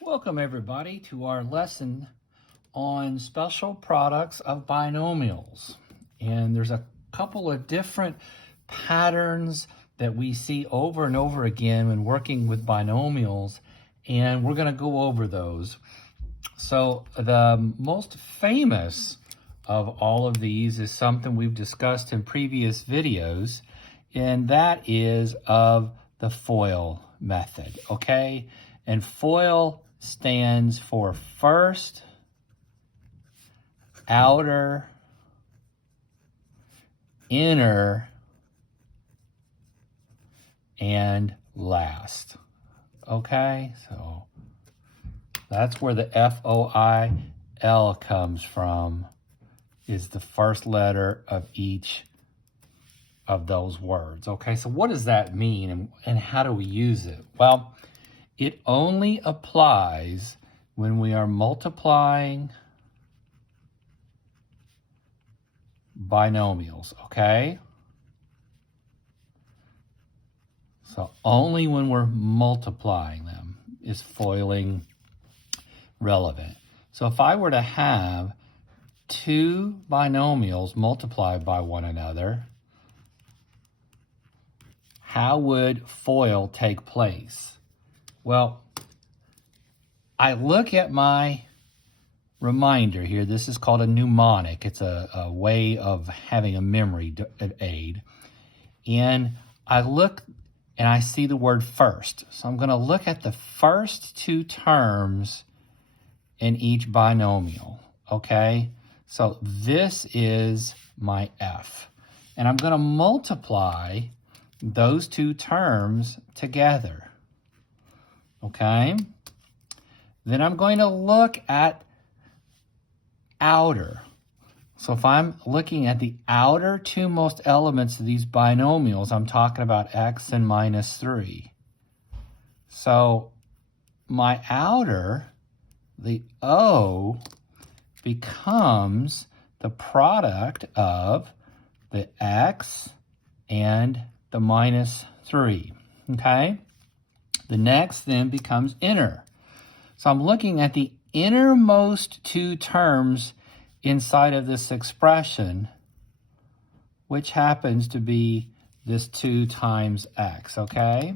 Welcome everybody to our lesson on special products of binomials. And there's a couple of different patterns that we see over and over again when working with binomials, and we're going to go over those. So the most famous of all of these is something we've discussed in previous videos, and that is of the FOIL method, okay? And FOIL stands for first, outer, inner, and last. Okay, so that's where the FOIL comes from, is the first letter of each of those words. Okay, so what does that mean and how do we use it? Well, it only applies when we are multiplying binomials, okay? So only when we're multiplying them is foiling relevant. So if I were to have two binomials multiplied by one another, how would FOIL take place? Well, I look at my reminder here. This is called a mnemonic. It's a way of having a memory aid. And I look and I see the word first. So I'm going to look at the first two terms in each binomial, okay? So this is my F. And I'm going to multiply those two terms together, okay? Then I'm going to look at outer. So if I'm looking at the outer two most elements of these binomials, I'm talking about x and minus 3. So my outer, the O, becomes the product of the x and the minus 3, okay? The next then becomes inner. So I'm looking at the innermost two terms inside of this expression, which happens to be this 2 times x, okay?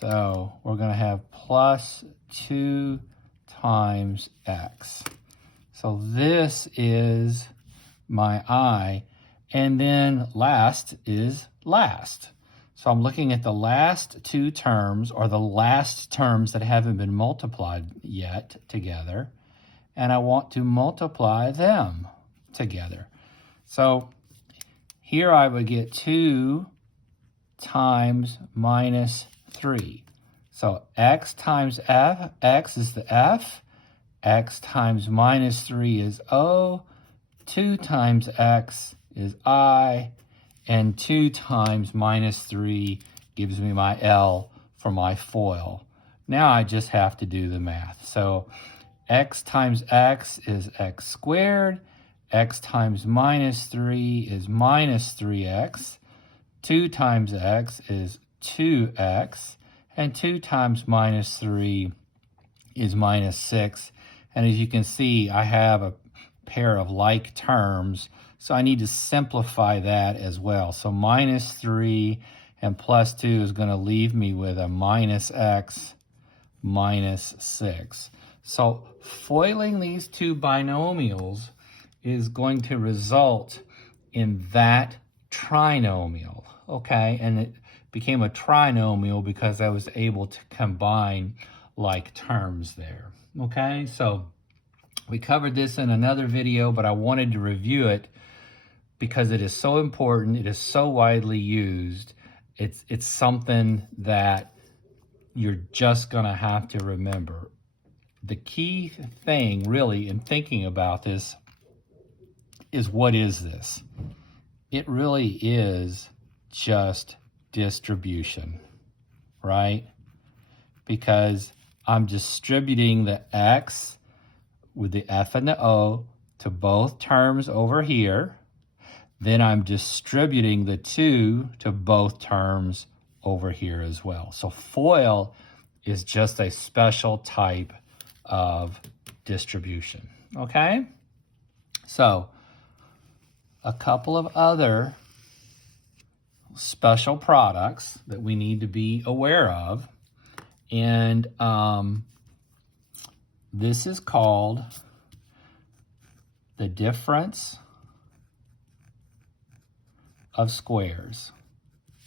So we're going to have plus 2 times x. So this is my I. And then last is last. So I'm looking at the last two terms, or the last terms that haven't been multiplied yet together, and I want to multiply them together. So here I would get 2 times minus 3. So x times f, x is the f, x times minus 3 is O, 2 times x is I, and 2 times minus 3 gives me my L for my FOIL. Now I just have to do the math. So x times x is x squared, x times minus 3 is minus 3x, 2 times x is 2x, and 2 times minus 3 is minus 6. And as you can see, I have a pair of like terms, so I need to simplify that as well. So minus 3 and plus 2 is going to leave me with a minus x minus 6. So foiling these two binomials is going to result in that trinomial, okay? And it became a trinomial because I was able to combine like terms there, okay? So we covered this in another video, but I wanted to review it because it is so important. It is so widely used. It's something that you're just going to have to remember. The key thing really in thinking about this is, what is this? It really is just distribution, right? Because I'm distributing the x with the f and the O to both terms over here. Then I'm distributing the 2 to both terms over here as well. So FOIL is just a special type of distribution, okay? So, a couple of other special products that we need to be aware of, and this is called the difference of squares,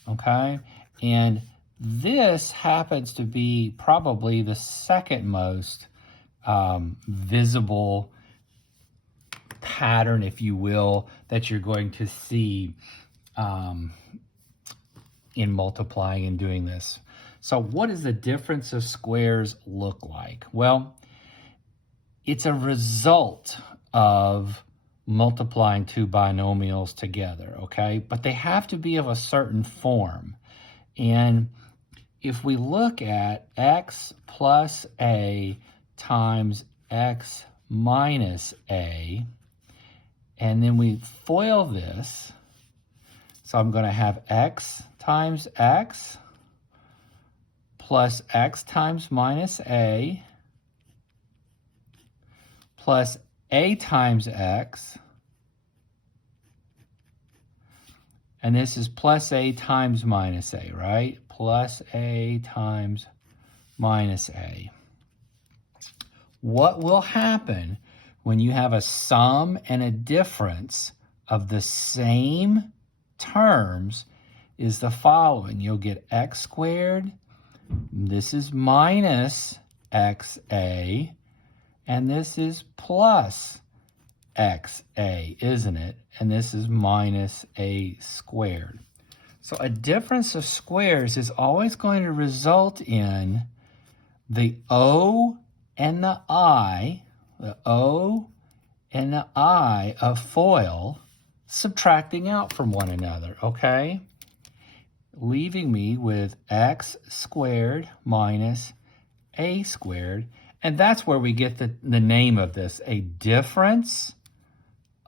okay? And this happens to be probably the second most visible pattern, if you will, that you're going to see in multiplying and doing this. So what does the difference of squares look like? Well, it's a result of multiplying two binomials together, okay? But they have to be of a certain form. And if we look at x plus a times x minus a, and then we FOIL this, so I'm going to have x times x plus x times minus a plus a times x, and this is plus a times minus a, right? Plus a times minus a. What will happen when you have a sum and a difference of the same terms is the following. You'll get x squared, this is minus xa, and this is plus xa, isn't it? And this is minus a squared. So a difference of squares is always going to result in the O and the I of FOIL subtracting out from one another, okay? Leaving me with x squared minus a squared. And that's where we get the name of this, a difference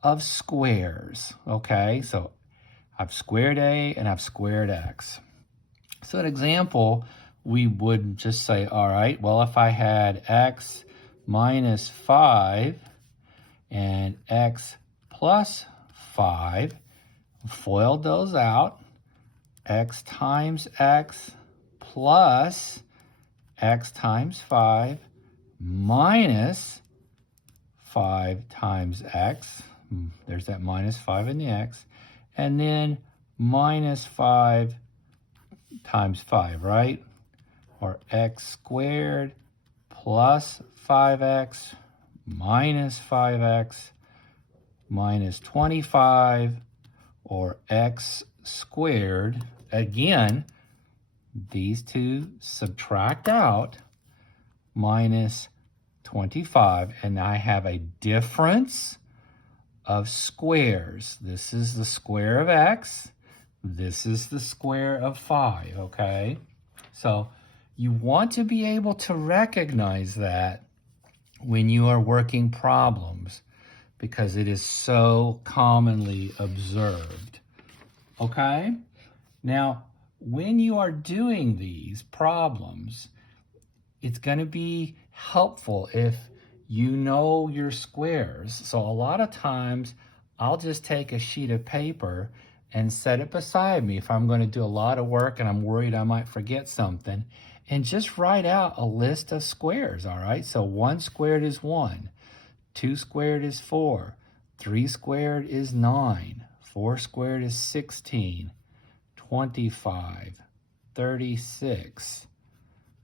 of squares, okay? So I've squared a and I've squared x. So an example, we would just say, all right, well, if I had x minus 5 and x plus 5, FOILed those out, x times x plus x times 5 minus 5 times x, there's that minus 5 in the x, and then minus 5 times 5, right? Or x squared plus 5x minus 5x minus 25, or x squared. Again, these two subtract out, minus 25, and I have a difference of squares. This is the square of x. This is the square of 5, okay? So you want to be able to recognize that when you are working problems, because it is so commonly observed, okay? Now, when you are doing these problems, it's going to be helpful if you know your squares. So a lot of times, I'll just take a sheet of paper and set it beside me if I'm going to do a lot of work and I'm worried I might forget something, and just write out a list of squares, all right? So 1 squared is 1, 2 squared is 4, 3 squared is 9, 4 squared is 16, 25, 36,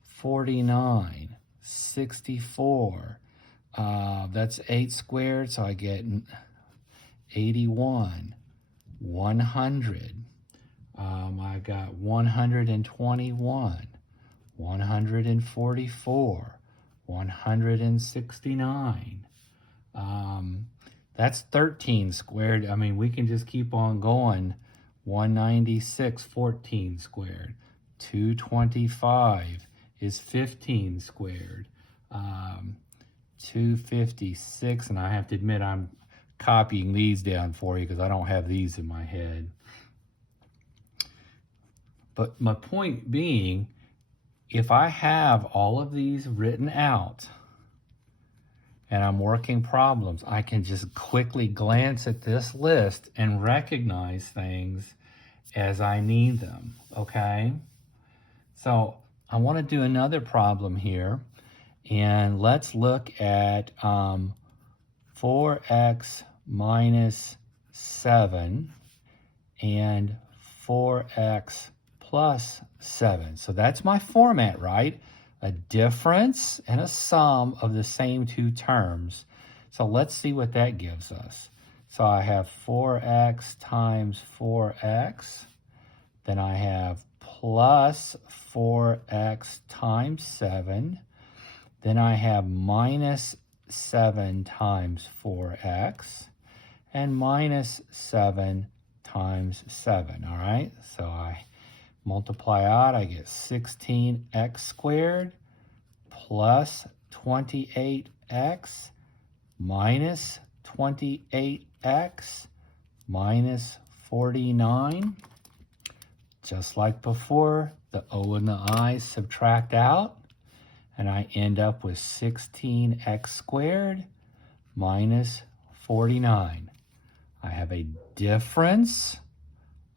49, 64. That's 8 squared, so I get 81, 100. I got 121, 144, 169. That's 13 squared. I mean, we can just keep on going. 196, 14 squared. 225 is 15 squared. 256, and I have to admit I'm copying these down for you because I don't have these in my head. But my point being, if I have all of these written out and I'm working problems, I can just quickly glance at this list and recognize things as I need them, okay? So I want to do another problem here, and let's look at 4x minus 7 and 4x plus 7. So that's my format, right? A difference and a sum of the same two terms. So let's see what that gives us. So I have 4x times 4x. Then I have plus 4x times 7. Then I have minus 7 times 4x. And minus 7 times 7, all right? So I multiply out, I get 16x squared plus 28x minus 28x minus 49. Just like before, the O and the I subtract out, and I end up with 16x squared minus 49. I have a difference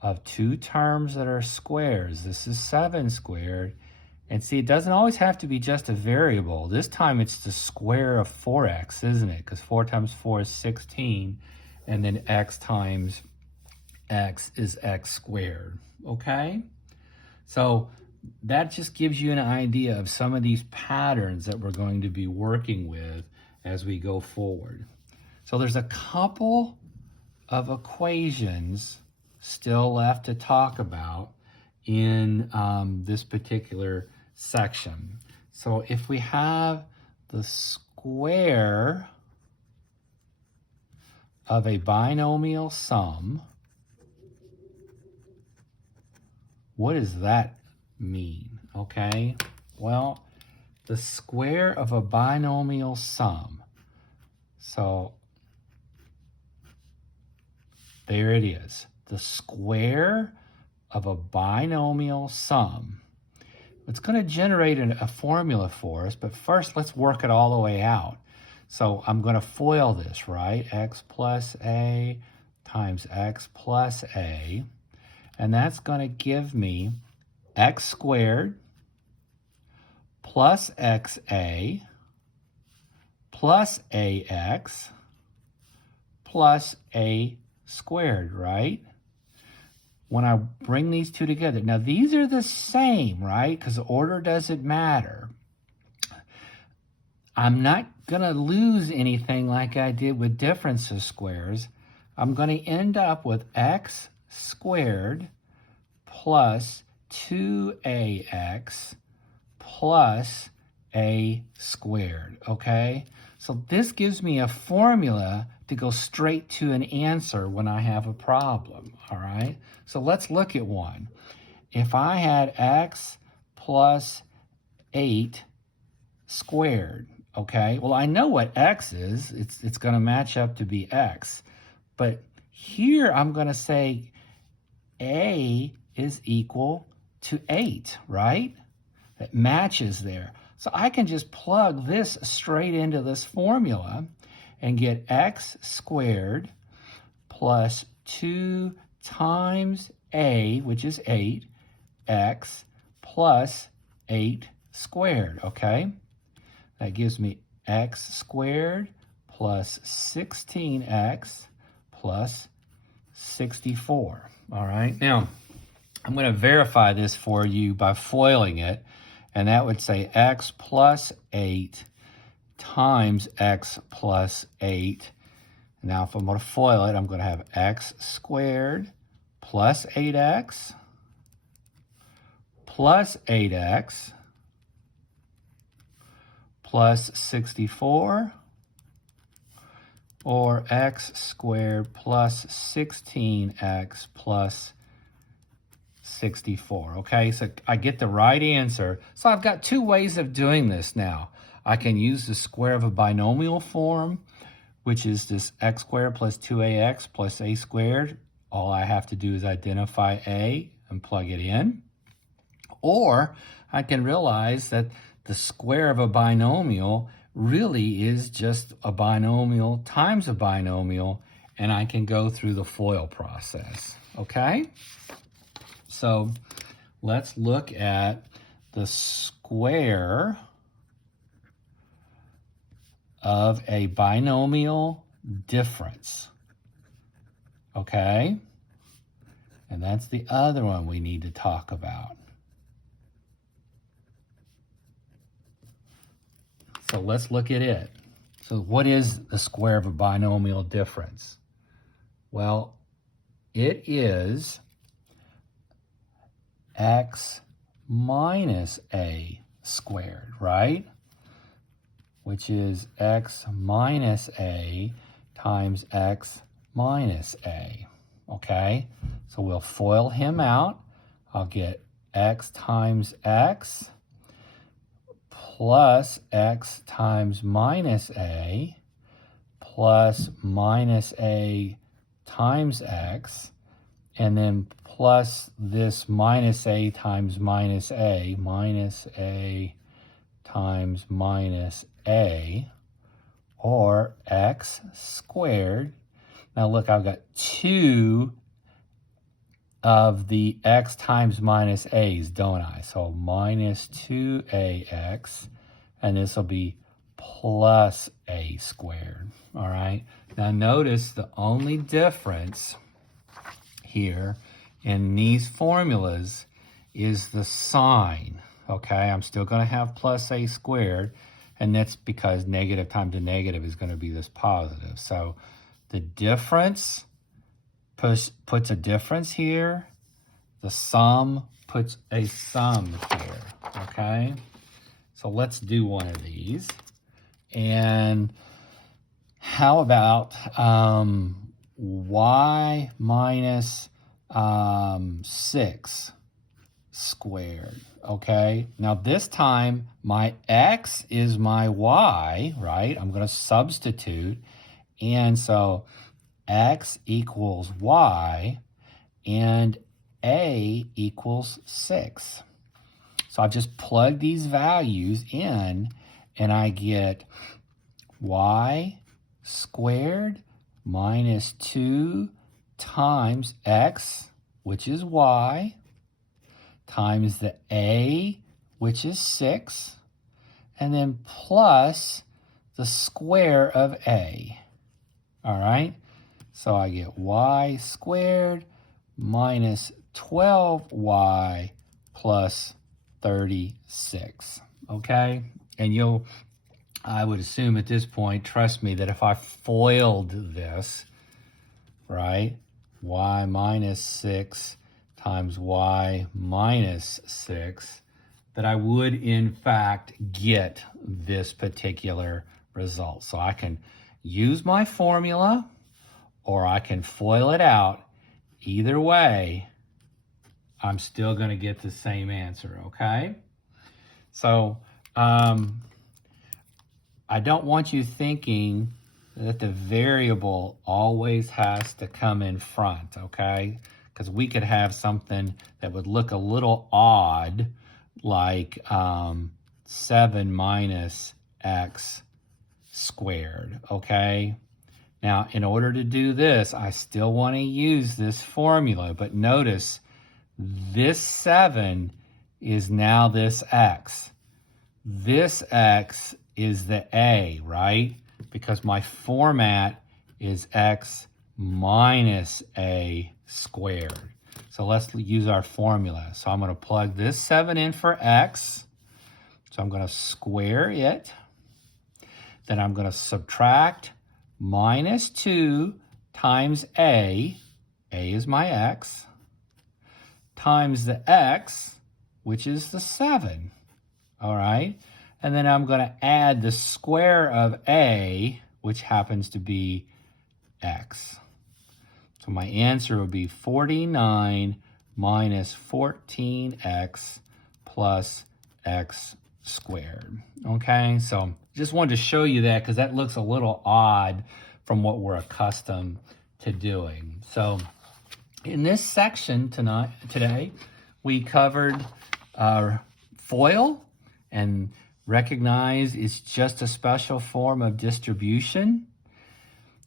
of two terms that are squares. This is 7 squared. And see, it doesn't always have to be just a variable. This time it's the square of 4x, isn't it? Because 4 times 4 is 16, and then x times x is x squared, okay? So that just gives you an idea of some of these patterns that we're going to be working with as we go forward. So there's a couple of equations still left to talk about in this particular section. So if we have the square of a binomial sum, what does that mean? Okay, well, the square of a binomial sum. So there it is. The square of a binomial sum. It's going to generate a formula for us, but first let's work it all the way out. So I'm going to FOIL this, right? X plus A times X plus A. And that's going to give me X squared plus XA plus AX plus A squared, right? When I bring these two together, now these are the same, right? Because the order doesn't matter. I'm not going to lose anything like I did with difference of squares. I'm going to end up with x squared plus 2ax plus a squared, okay? So this gives me a formula to go straight to an answer when I have a problem, all right? So let's look at one. If I had x plus 8 squared, okay? Well, I know what x is. It's going to match up to be x. But here I'm going to say a is equal to 8, right? That matches there. So I can just plug this straight into this formula and get x squared plus 2 times a, which is 8, x plus 8 squared, okay? That gives me x squared plus 16x plus 64, all right? Now, I'm going to verify this for you by foiling it, and that would say x plus 8 times x plus 8. Now, if I'm going to FOIL it, I'm going to have x squared plus 8x plus 8x plus 64, or x squared plus 16x plus 64, okay? So I get the right answer. So I've got two ways of doing this now. I can use the square of a binomial form, which is this x squared plus 2ax plus a squared. All I have to do is identify a and plug it in. Or I can realize that the square of a binomial really is just a binomial times a binomial, and I can go through the FOIL process, okay? So let's look at the square of a binomial difference, okay? And that's the other one we need to talk about. So let's look at it. So what is the square of a binomial difference? Well, it is x minus a squared, right? Which is x minus a times x minus a, okay? So we'll FOIL him out. I'll get x times x plus x times minus a plus minus a times x, and then plus this minus a times minus a times minus a, or x squared. Now look, I've got 2 of the x times minus a's, don't I? So minus 2ax, and this will be plus a squared, all right? Now notice the only difference here in these formulas is the sign, okay? I'm still going to have plus a squared, and that's because negative times a negative is going to be this positive. So the difference puts a difference here. The sum puts a sum here, okay? So let's do one of these. And how about y minus 6 squared, okay? Now this time, my x is my y, right? I'm going to substitute. And so x equals y, and a equals 6. So I've just plugged these values in, and I get y squared minus 2 times x, which is y, times the a, which is 6, and then plus the square of a. All right? So I get y squared minus 12y plus 36, okay? And I would assume at this point, trust me, that if I FOILed this, right, y minus 6 times y minus 6, that I would in fact get this particular result. So I can use my formula, or I can FOIL it out. Either way, I'm still going to get the same answer, okay? So I don't want you thinking that the variable always has to come in front, okay? Because we could have something that would look a little odd, like 7 minus x squared, okay? Now, in order to do this, I still want to use this formula, but notice this 7 is now this x. This x is the a, right? Because my format is x minus a squared. So let's use our formula. So I'm going to plug this 7 in for x. So I'm going to square it. Then I'm going to subtract minus 2 times a is my x, times the x, which is the 7, all right? And then I'm going to add the square of a, which happens to be x. So my answer would be 49 minus 14x plus x squared, okay? So just wanted to show you that because that looks a little odd from what we're accustomed to doing. So in this section today, we covered FOIL and recognize it's just a special form of distribution.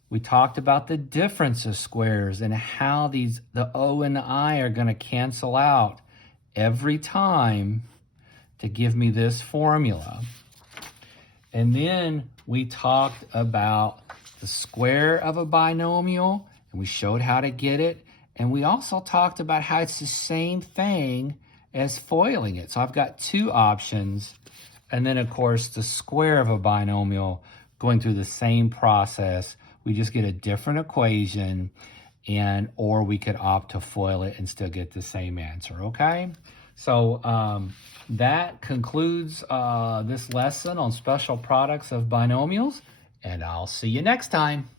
We talked about the difference of squares and how the O and the I are going to cancel out every time to give me this formula. And then we talked about the square of a binomial, and we showed how to get it. And we also talked about how it's the same thing as foiling it. So I've got two options. And then, of course, the square of a binomial going through the same process. We just get a different equation, or we could opt to FOIL it and still get the same answer, okay? So that concludes this lesson on special products of binomials, and I'll see you next time.